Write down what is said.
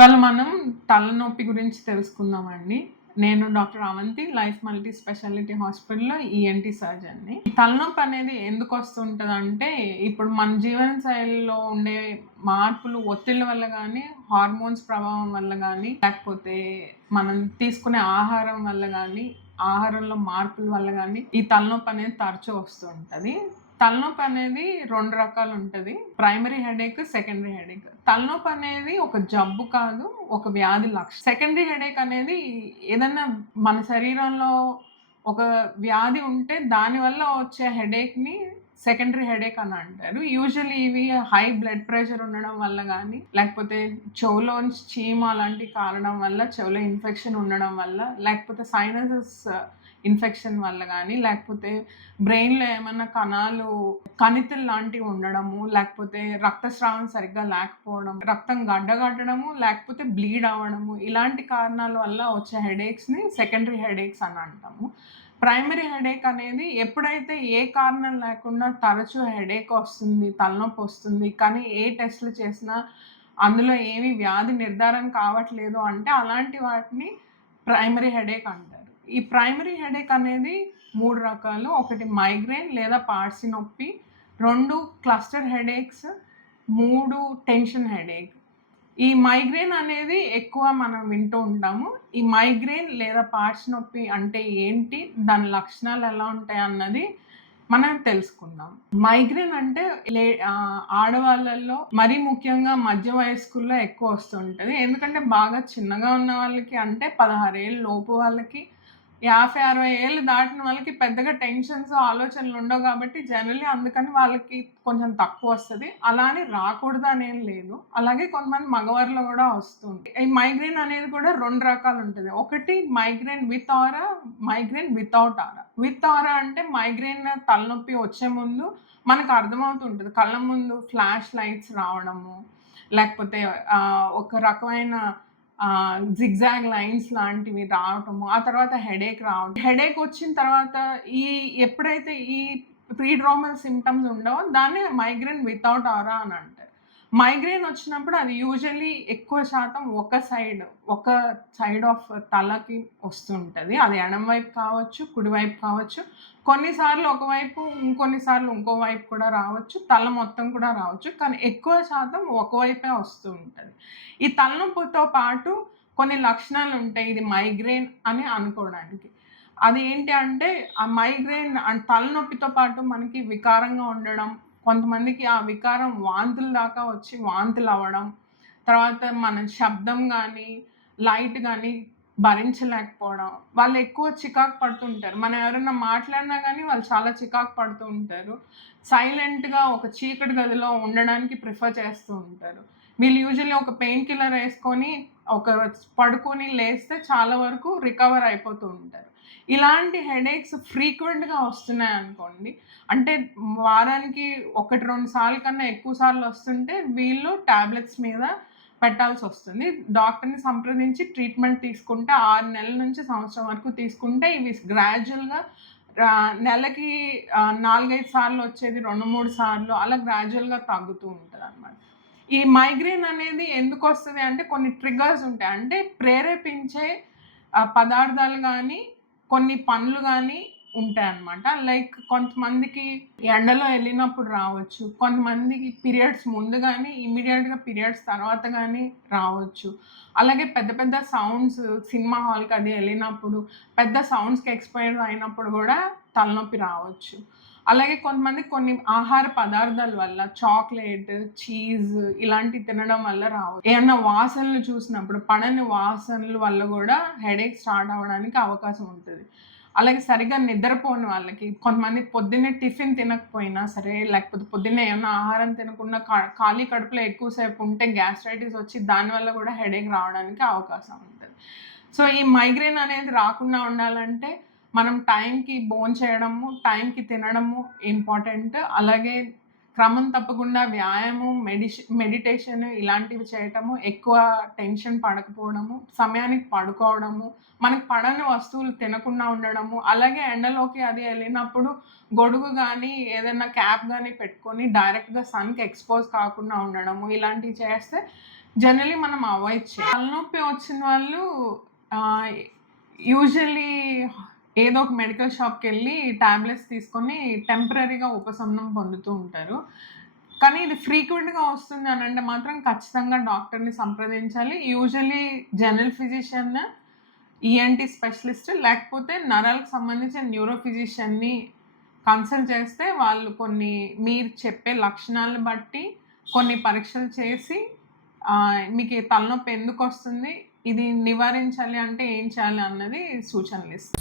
ఇవాళ మనం తలనొప్పి గురించి తెలుసుకుందామండి. నేను doctor Avanti, life multi speciality హాస్పిటల్‌లో ఈఎన్‌టీ సర్జన్‌ని. ఈ తలనొప్పి అనేది ఎందుకొస్తుంటదంటే, ఇప్పుడు మన జీవన శైలిలో ఉండే మార్పులు, ఒత్తిళ్ళ వల్ల గానీ, హార్మోన్స్ ప్రభావం వల్ల గానీ, లేకపోతే మనం తీసుకునే ఆహారం వల్ల గానీ, ఆహారంలో మార్పుల వల్ల గానీ, ఈ తలనొప్పి అనేది తరచూ వస్తూ ఉంటది. తలనొప్పి అనేది 2 రకాలు ఉంటది. Primary headache, secondary headache. తలనొప్పి అనేది ఒక జబ్బు కాదు, ఒక వ్యాధి లక్షణం. సెకండరీ హెడేక్ అనేది ఏదన్నా మన శరీరంలో ఒక వ్యాధి ఉంటే దానివల్ల వచ్చే హెడేక్‌ని సెకండరీ హెడేక్ అని అంటారు. యూజువల్లీ ఇవి హై బ్లడ్ ప్రెషర్ ఉండడం వల్ల గానీ, లేకపోతే చెవులోంచి చీమ అలాంటి కారడం వల్ల, చెవులో ఇన్ఫెక్షన్ ఉండడం వల్ల, లేకపోతే సైనసెస్ ఇన్ఫెక్షన్ వల్ల గానీ, లేకపోతే బ్రెయిన్‌లో ఏమన్నా కణాలు కణితులు లాంటివి ఉండడము, లేకపోతే రక్తస్రావం సరిగ్గా లేకపోవడం, రక్తం గడ్డగట్టడము, లేకపోతే బ్లీడ్ అవ్వడము, ఇలాంటి కారణాల వల్ల వచ్చే హెడేక్స్‌ని సెకండరీ హెడేక్స్ అని అంటాము. ప్రైమరీ హెడేక్ అనేది ఎప్పుడైతే ఏ కారణం లేకుండా తరచూ హెడేక్ వస్తుంది, తలనొప్పి వస్తుంది, కానీ ఏ టెస్ట్‌లు చేసినా అందులో ఏమి వ్యాధి నిర్ధారణ కావట్లేదు అంటే అలాంటి వాటిని ప్రైమరీ హెడేక్ అంటారు. ఈ ప్రైమరీ హెడేక్ అనేది 3 రకాలు. ఒకటి మైగ్రేన్ లేదా పార్శ్వ నొప్పి, 2 క్లస్టర్ హెడేక్స్, 3 టెన్షన్ హెడేక్. ఈ మైగ్రేన్ అనేది ఎక్కువ మనం వింటూ ఉంటాము. ఈ మైగ్రేన్ లేదా పార్శ్వ నొప్పి అంటే ఏంటి? దాని లక్షణాలు ఎలా ఉంటాయి అన్నది మనం తెలుసుకుందాం. మైగ్రేన్ అంటే ఆడవాళ్ళల్లో మరీ ముఖ్యంగా మధ్య వయస్కుల్లో ఎక్కువ వస్తుంటది. ఎందుకంటే బాగా చిన్నగా ఉన్న వాళ్ళకి అంటే 16 ఏళ్ళు లోపు వాళ్ళకి 50, 60 ఏళ్ళు దాటిన వాళ్ళకి పెద్దగా టెన్షన్స్, ఆలోచనలు ఉండవు కాబట్టి జనరల్లీ అందుకని వాళ్ళకి కొంచెం తక్కువొస్తది. అలా అని రాకూడదనేం లేదు. అలాగే కొంతమంది మగవారిలో గూడా వస్తుంది. ఈ మైగ్రేన్ అనేది కూడా 2 రకాలుంటది. ఒకటి migraine with aura, migraine without aura. With aura అంటే మైగ్రేన్ తలనొప్పి వచ్చే ముందు మనకు అర్థమవుతుంటది. కళ్ళ ముందు ఫ్లాష్ లైట్స్ రావడము, లేకపోతే ఒక రకమైన జిగ్‌జాగ్ లైన్స్ లాంటివి రావటము, ఆ తర్వాత హెడేక్ రావడం. హెడేక్ వచ్చిన తర్వాత ఎప్పుడైతే ఈ ప్రీడ్రోమల్ సింప్టమ్స్ ఉండవో దాన్ని మైగ్రేన్ వితౌట్ ఆరా అని అంటారు. మైగ్రేన్ వచ్చినప్పుడు అది యూజువల్లీ ఎక్కువ శాతం ఒక సైడ్ ఆఫ్ తలకి వస్తుంటది. అది ఎడమ వైపు కావచ్చు, కుడి వైపు కావచ్చు. కొన్నిసార్లు ఒకవైపు, ఇంకొన్నిసార్లు ఇంకో వైపు కూడా రావచ్చు. తల మొత్తం కూడా రావచ్చు. కానీ ఎక్కువ శాతం ఒకవైపే వస్తూ ఉంటది. ఈ తలనొప్పితో పాటు కొన్ని లక్షణాలుంటాయి ఇది మైగ్రేన్ అని అనుకోవడానికి. అది ఏంటి అంటే ఆ మైగ్రేన్ తలనొప్పితో పాటు మనకి వికారంగా ఉండడం, కొంతమందికి ఆ వికారం వాంతుల దాకా వచ్చి వాంతులవ్వడం, తర్వాత మన శబ్దం గానీ, లైట్ గానీ భరించలేకపోవడం. వాళ్ళు ఎక్కువ చికాకు పడుతుంటారు. మనం ఎవరైనా మాట్లాడినా గానీ వాళ్ళు చాలా చికాకు పడుతూ ఉంటారు. సైలెంట్‌గా ఒక చీకటి గదిలో ఉండడానికి ప్రిఫర్ చేస్తూ ఉంటారు. వీళ్ళు యూజువల్లీ ఒక పెయిన్ కిల్లర్ యేసుకొని పడుకొని లేస్తే చాలా వరకు రికవర్ అయిపోతూ ఉంటారు. ఇలాంటి హెడేక్స్ ఫ్రీక్వెంట్‌గా వస్తున్నాయనుకోండి, అంటే వారానికి 1, 2 సార్లు కన్నా ఎక్కువ సార్లు వస్తుంటే వీళ్ళు టాబ్లెట్స్ మీద పెట్టాల్సొస్తుంది. డాక్టర్‌ని సంప్రదించి ట్రీట్మెంట్ తీసుకుంటే 6 నెలల నుంచి సంవత్సరం వరకు తీసుకుంటే ఇవి గ్రాడ్యుయల్‌గా నెలకి 4, 5 సార్లు వచ్చేది 2, 3 సార్లు అలా గ్రాడ్యుయల్‌గా తగ్గుతూ ఉంటదనమాట. ఈ మైగ్రేన్ అనేది ఎందుకొస్తది అంటే కొన్ని ట్రిగ్గర్స్ ఉంటాయి. అంటే ప్రేరేపించే పదార్థాలు గానీ, కొన్ని పనులు గానీ ఉంటాయన్నమాట. లైక్ కొంతమందికి ఎండలో ఎళ్ళినప్పుడు రావచ్చు. కొంతమందికి పీరియడ్స్ ముందు గానీ, ఇమ్మీడియేట్‌గా పీరియడ్స్ తర్వాత గానీ రావచ్చు. అలాగే పెద్ద పెద్ద సౌండ్స్ సినిమా హాల్‌కి అది ఎళ్ళినప్పుడు, పెద్ద సౌండ్స్‌కి ఎక్స్‌పోజ్ అయినప్పుడు గూడా తలనొప్పి రావచ్చు. అలాగే కొంతమందికి కొన్ని ఆహార పదార్థాల వల్ల చాక్లేట్, చీజ్ ఇలాంటివి తినడం వల్ల రావచ్చు. ఏమన్నా వాసనలు చూసినప్పుడు పడని వాసనల వల్ల గూడా హెడేక్ స్టార్ట్ అవ్వడానికి అవకాశం ఉంటది. అలాగే సరిగ్గా నిద్రపోని వాళ్ళకి కొంతమంది పొద్దున్నే టిఫిన్ తినకపోయినా సరే, లేకపోతే పొద్దున్నే ఏమన్నా ఆహారం తినకుండా ఖాళీ కడుపులో ఎక్కువ సేపు ఉంటే గ్యాస్ట్రైటిస్ వచ్చి దానివల్ల గూడా హెడేక్ రావడానికి అవకాశం ఉంటది. సో, ఈ మైగ్రేన్ అనేది రాకుండా ఉండాలంటే మనం టైంకి భోంచేయడము, టైంకి తినడము ఇంపార్టెంట్. అలాగే క్రమం తప్పకుండా వ్యాయామం, మెడిటేషన్ ఇలాంటివి చేయటము, ఎక్కువ టెన్షన్ పడకపోవడము, సమయానికి పడుకోవడము, మనకు పడని వస్తువులు తినకుండా ఉండడము, అలాగే ఎండలోకి అది వెళ్ళినప్పుడు గొడుగు కానీ ఏదైనా క్యాప్ కానీ పెట్టుకొని డైరెక్ట్గా సన్కి ఎక్స్పోజ్ కాకుండా ఉండడము, ఇలాంటివి చేస్తే జనరలీ మనం అవాయిడ్ చేయాలి. తలనొప్పి వచ్చిన వాళ్ళు యూజువల్లీ ఏదో ఒక మెడికల్ షాప్కి వెళ్ళి టాబ్లెట్స్ తీసుకొని టెంపరీగా ఉపశమనం పొందుతూ ఉంటారు. కానీ ఇది ఫ్రీక్వెంట్గా వస్తుంది అని అంటే మాత్రం ఖచ్చితంగా డాక్టర్ని సంప్రదించాలి. Usually general physician, ENT specialist, లేకపోతే నరాలకు సంబంధించిన న్యూరో ఫిజిషియన్ని కన్సల్ట్ చేస్తే వాళ్ళు కొన్ని మీరు చెప్పే లక్షణాలను బట్టి కొన్ని పరీక్షలు చేసి మీకు తలనొప్పి ఎందుకు వస్తుంది, ఇది నివారించాలి అంటే ఏం చేయాలి అన్నది సూచనలు ఇస్తారు.